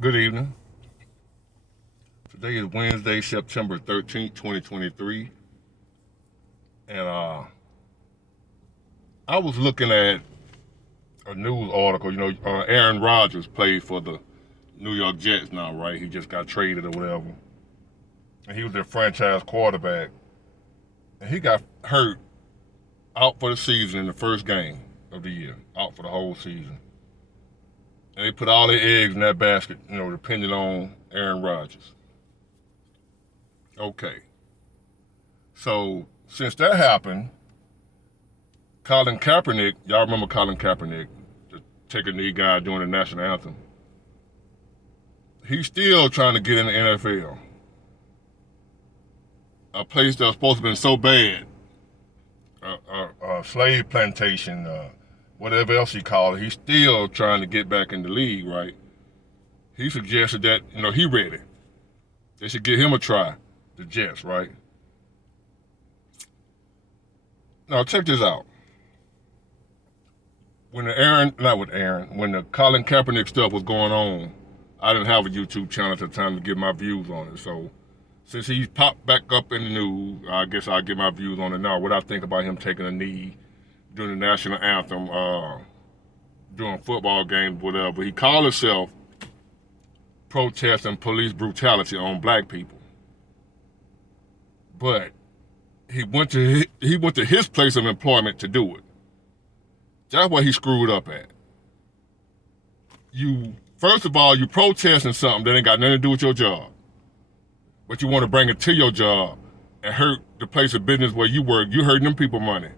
Good evening. Today is Wednesday, September 13th, 2023. And I was looking at a news article. Aaron Rodgers plays for the New York Jets now, right? He just got traded or whatever. And he was their franchise quarterback. And he got hurt out for the season in the first game of the year, out for the whole season. And they put all their eggs in that basket, depending on Aaron Rodgers. Okay. So, since that happened, Colin Kaepernick, y'all remember Colin Kaepernick, the take-a-knee guy during the national anthem? He's still trying to get in the NFL. A place that was supposed to have been so bad, a slave plantation, whatever else he called it, he's still trying to get back in the league, right? He suggested that, he ready. They should give him a try, the Jets, right? Now, check this out. When the Colin Kaepernick stuff was going on, I didn't have a YouTube channel at the time to give my views on it. So, since he's popped back up in the news, I guess I'll give my views on it now. What I think about him taking a knee during the national anthem, during football games, whatever. He called himself protesting police brutality on black people. But he went to his place of employment to do it. That's what he screwed up at. First of all, you protesting something that ain't got nothing to do with your job. But you want to bring it to your job and hurt the place of business where you work. You hurting them people money.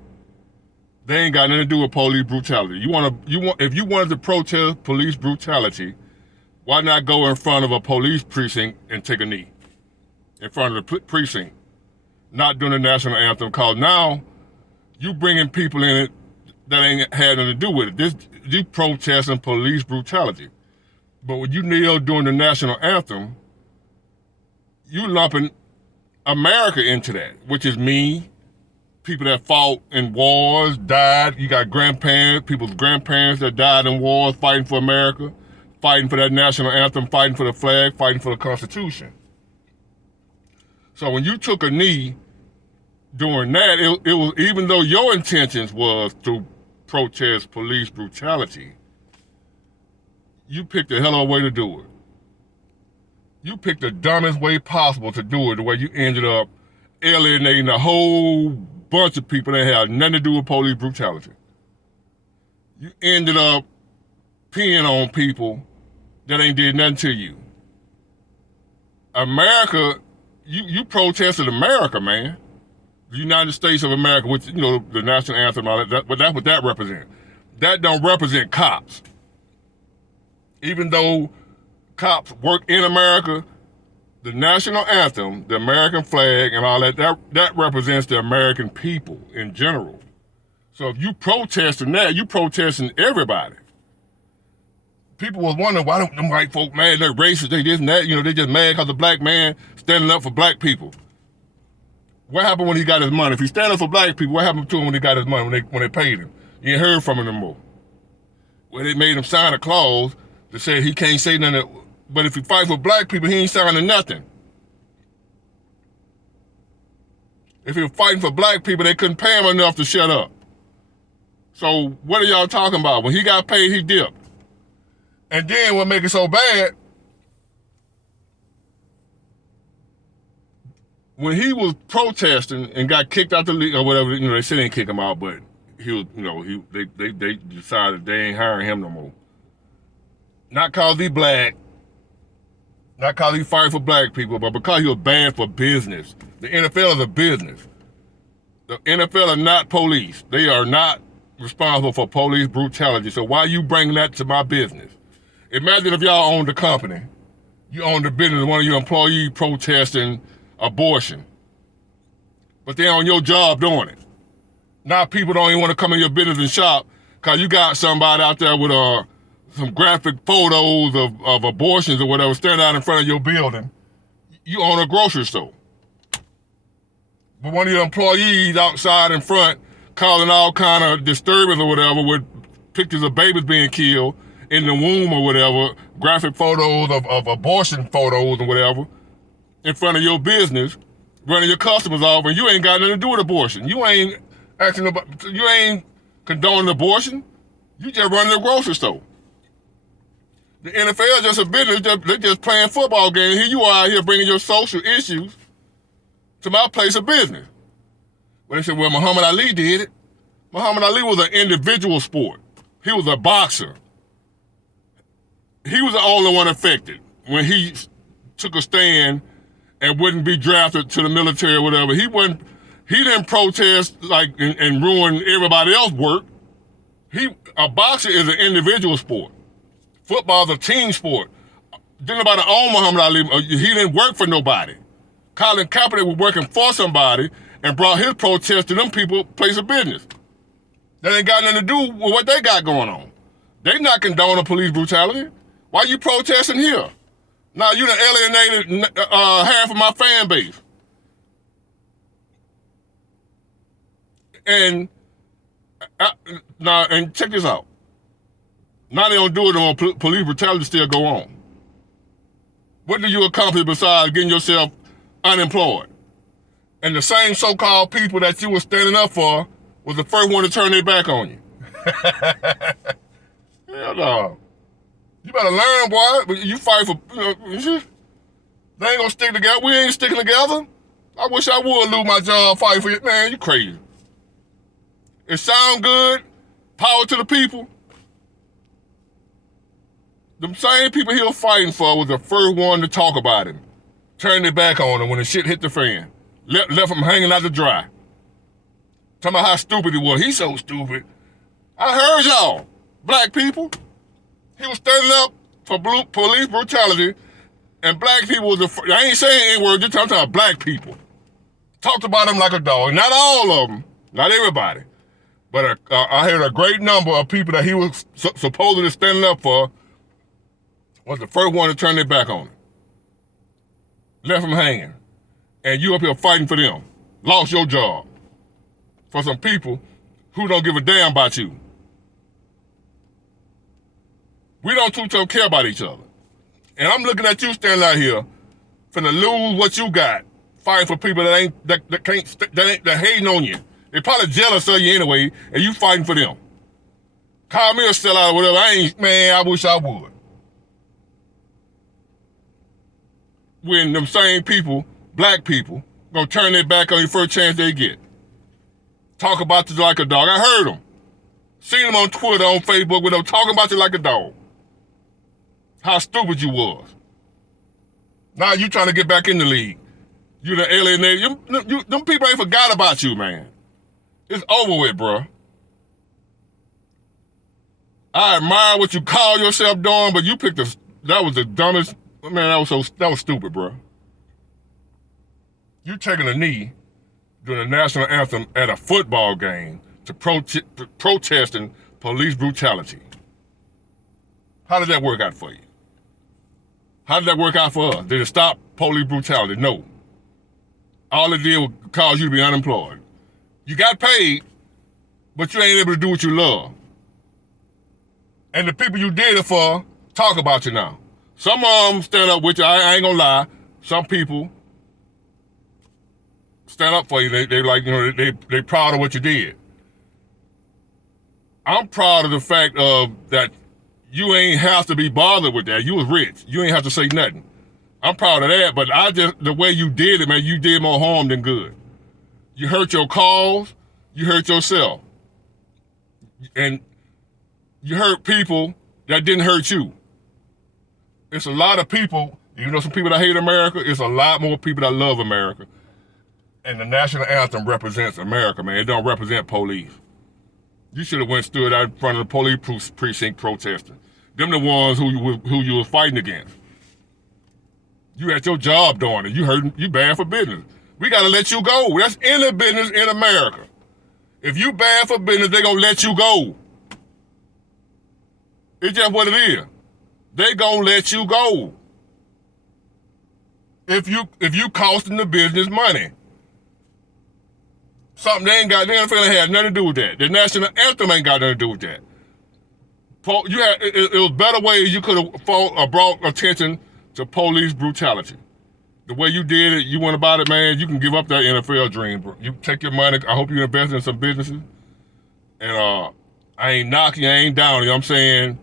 They ain't got nothing to do with police brutality. If you wanted to protest police brutality, why not go in front of a police precinct and take a knee? In front of the precinct. Not doing the national anthem, because now you bringing people in it that ain't had nothing to do with it. You protesting police brutality. But when you kneel during the national anthem, you lumping America into that, which is me, people that fought in wars, died. You got people's grandparents that died in wars, fighting for America, fighting for that national anthem, fighting for the flag, fighting for the Constitution. So when you took a knee during that, it was, even though your intentions was to protest police brutality, you picked a hell of a way to do it. You picked the dumbest way possible to do it, the way you ended up alienating a whole bunch of people that had nothing to do with police brutality. You ended up peeing on people that ain't did nothing to you. America, you protested America, man. The United States of America, which, the national anthem and all that, but that's what that represents. That don't represent cops. Even though cops work in America, the national anthem, the American flag and all that represents the American people in general. So if you protesting that, you protesting everybody. People was wondering, why don't them white folk mad, they're racist, they this and that, they just mad because the black man standing up for black people. What happened when he got his money? If he stand up for black people, what happened to him when he got his money, when they paid him? You ain't heard from him no more. Well, they made him sign a clause that said he can't say nothing, but if he fight for black people, he ain't signing nothing. If he was fighting for black people, they couldn't pay him enough to shut up. So what are y'all talking about? When he got paid, he dipped. And then what make it so bad, when he was protesting and got kicked out the league or whatever, they said they didn't kick him out, but he was, they decided they ain't hiring him no more. Not cause he black, not cause he fighting for black people, but because he was bad for business. The NFL is a business. The NFL are not police. They are not responsible for police brutality. So why you bringing that to my business? Imagine if y'all owned the company, you own the business, one of your employees protesting abortion, but they on your job doing it. Now people don't even want to come in your business and shop because you got somebody out there with some graphic photos of abortions or whatever standing out in front of your building. You own a grocery store. But one of your employees outside in front causing all kind of disturbance or whatever with pictures of babies being killed in the womb or whatever, graphic photos of abortion photos or whatever, in front of your business, running your customers off, and you ain't got nothing to do with abortion. You ain't condoning abortion. You just running the grocery store. The NFL is just a business. They're just playing football games. Here you are out here bringing your social issues to my place of business. When they said, well, Muhammad Ali did it. Muhammad Ali was an individual sport. He was a boxer. He was the only one affected when he took a stand and wouldn't be drafted to the military or whatever. He didn't protest like and ruin everybody else's work. A boxer is an individual sport. Football is a team sport. Didn't nobody own Muhammad Ali. He didn't work for nobody. Colin Kaepernick was working for somebody and brought his protest to them people place of business. That ain't got nothing to do with what they got going on. They not condoning police brutality. Why you protesting here? Now you done alienated half of my fan base. And check this out. Now they don't do it on police brutality still go on. What do you accomplish besides getting yourself unemployed? And the same so-called people that you were standing up for was the first one to turn their back on you. Hell no. You better learn, boy. You fight for, they ain't gonna stick together. We ain't sticking together. I wish I would lose my job fighting for you. Man, you crazy. It sound good. Power to the people. Them same people he was fighting for was the first one to talk about him. Turn their back on him when the shit hit the fan. Left him hanging out to dry. Talking about how stupid he was. He's so stupid. I heard y'all, black people. He was standing up for police brutality, and black people was I ain't saying N-word, just talking about black people. Talked about him like a dog. Not all of them, not everybody. But I heard a great number of people that he was supposedly standing up for was the first one to turn their back on him. Left him hanging. And you up here fighting for them. Lost your job. For some people who don't give a damn about you. We don't care about each other. And I'm looking at you standing out here finna lose what you got, fighting for people that hating on you. They probably jealous of you anyway, and you fighting for them. Call me a sellout or whatever. I wish I would. When them same people, black people, gonna turn their back on you first chance they get. Talk about you like a dog. I heard them. Seen them on Twitter, on Facebook with them talking about you like a dog. How stupid you was. Now you trying to get back in the league. You done alienated. Them people ain't forgot about you, man. It's over with, bro. I admire what you call yourself doing, but you picked that was the dumbest, man, that was stupid, bro. You taking a knee during the national anthem at a football game to protesting police brutality. How did that work out for you? How did that work out for us? Did it stop police brutality? No. All it did was cause you to be unemployed. You got paid, but you ain't able to do what you love. And the people you did it for talk about you now. Some of them stand up with you. I ain't gonna lie. Some people stand up for you. They like, they proud of what you did. I'm proud of the fact of that you ain't have to be bothered with that. You was rich. You ain't have to say nothing. I'm proud of that, but the way you did it, man, you did more harm than good. You hurt your cause, you hurt yourself. And you hurt people that didn't hurt you. It's a lot of people, some people that hate America, it's a lot more people that love America. And the national anthem represents America, man. It don't represent police. You should have stood out in front of the police precinct protesting. Them the ones who you was fighting against. You had your job doing it. You bad for business. We gotta let you go. That's any business in America. If you bad for business, they gonna let you go. It's just what it is. They gonna let you go. If you costing the business money. Something the NFL ain't had nothing to do with that. The national anthem ain't got nothing to do with that. It was better ways you could have brought attention to police brutality. The way you did it, you went about it, man. You can give up that NFL dream, bro. You take your money. I hope you invest in some businesses. And I ain't knocking, I ain't down. You know what I'm saying?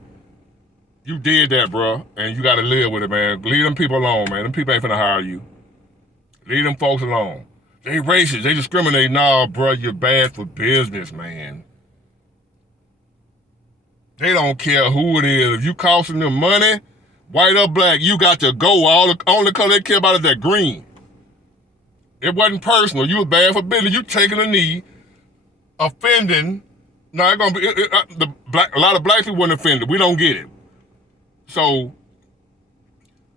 You did that, bro, and you got to live with it, man. Leave them people alone, man. Them people ain't finna hire you. Leave them folks alone. They racist. They discriminate. Nah, bro, you're bad for business, man. They don't care who it is. If you costing them money, white or black, you got to go. Only color they care about is that green. It wasn't personal. You was bad for business. You taking a knee, offending. Now it's gonna be a lot of black people weren't offended. We don't get it. So,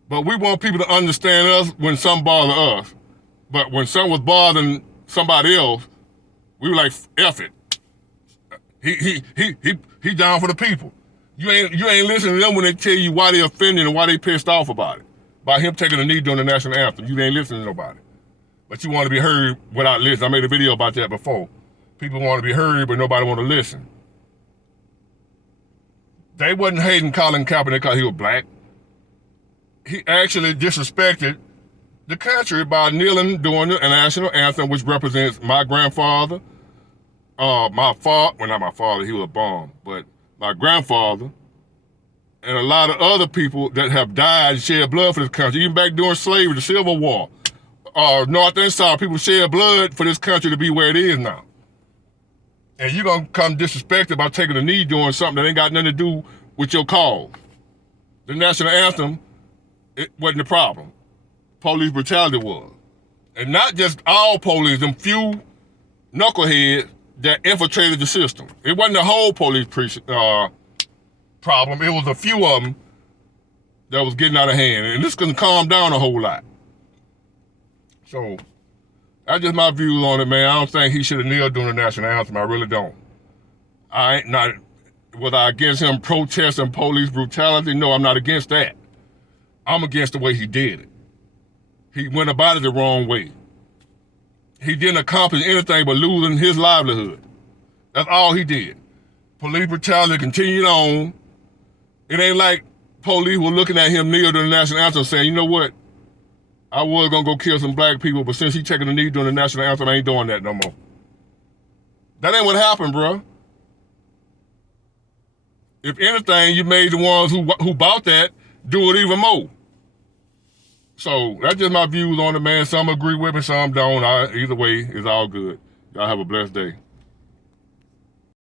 but we want people to understand us when something bother us. But when something was bothering somebody else, we were like, F it. He down for the people. You ain't listening to them when they tell you why they offended and why they pissed off about it. By him taking a knee during the national anthem. You ain't listening to nobody. But you want to be heard without listening. I made a video about that before. People want to be heard, but nobody want to listen. They wasn't hating Colin Kaepernick because he was black. He actually disrespected the country by kneeling during the national anthem, which represents my grandfather, not my father, he was a bum, but my grandfather, and a lot of other people that have died and shed blood for this country, even back during slavery, the Civil War. North and South, people shed blood for this country to be where it is now. And you're going to come disrespected by taking a knee doing something that ain't got nothing to do with your cause. The national anthem, it wasn't the problem. Police brutality was. And not just all police, them few knuckleheads that infiltrated the system. It wasn't the whole police problem. It was a few of them that was getting out of hand. And this can calm down a whole lot. So, that's just my views on it, man. I don't think he should have kneeled during the national anthem. I really don't. I ain't not, was I against him protesting police brutality? No, I'm not against that. I'm against the way he did it. He went about it the wrong way. He didn't accomplish anything but losing his livelihood. That's all he did. Police brutality continued on. It ain't like police were looking at him kneel during the national anthem saying, you know what? I was gonna go kill some black people, but since he taking a knee during the national anthem, I ain't doing that no more. That ain't what happened, bro. If anything, you made the ones who bought that do it even more. So that's just my views on it, man. Some agree with me, some don't. Either way, it's all good. Y'all have a blessed day.